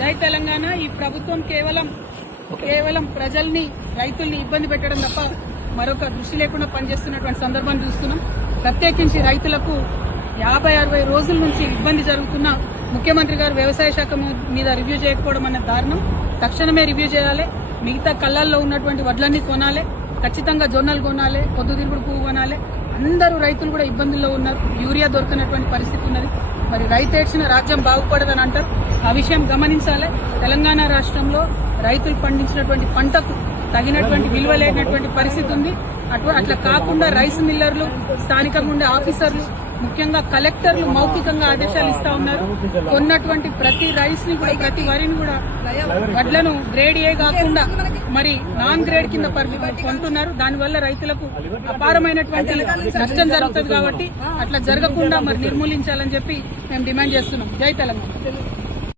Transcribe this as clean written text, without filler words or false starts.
జై తెలంగాణ. ఈ ప్రభుత్వం కేవలం ప్రజల్ని రైతుల్ని ఇబ్బంది పెట్టడం తప్ప మరొక దృష్టి లేకుండా పనిచేస్తున్నటువంటి సందర్భాన్ని చూస్తున్నాం. ప్రత్యేకించి రైతులకు 50-60 రోజుల నుంచి ఇబ్బంది జరుగుతున్న ముఖ్యమంత్రి గారు వ్యవసాయ శాఖ మీద రివ్యూ చేయకపోవడం అన్న దారుణం. తక్షణమే రివ్యూ చేయాలి. మిగతా కళ్ళల్లో ఉన్నటువంటి వడ్లన్నీ కొనాలి. ఖచ్చితంగా జొన్నలు కొనాలి, పొద్దుతిరుగుడు పువ్వు కొనాలి. అందరూ రైతులు కూడా ఇబ్బందుల్లో ఉన్నారు. యూరియా దొరకనటువంటి పరిస్థితి ఉన్నది. మరి రైతు ఏడ్చిన రాజ్యం బాగుపడదని అంటారు. ఆ విషయం గమనించాలి. తెలంగాణ రాష్ట్రంలో రైతులు పండించినటువంటి పంటకు తగినటువంటి విలువ లేనటువంటి పరిస్థితి ఉంది. అట్లా కాకుండా రైస్ మిల్లర్లు, స్థానికంగా ఉండే ఆఫీసర్లు, ముఖ్యంగా కలెక్టర్లు మౌఖికంగా ఆదేశాలు ఇస్తా ఉన్నారు. కొన్నటువంటి ప్రతి రైస్ ని కూడా, ప్రతి వరిని కూడా వడ్లను గ్రేడ్ ఏ కాకుండా మరి నాన్ గ్రేడ్ కింద కొంటున్నారు. దానివల్ల రైతులకు అపారమైనటువంటి నష్టం జరుగుతుంది. కాబట్టి అట్లా జరగకుండా మరి నిర్మూలించాలని చెప్పి మేము డిమాండ్ చేస్తున్నాం. జై తెలంగాణ.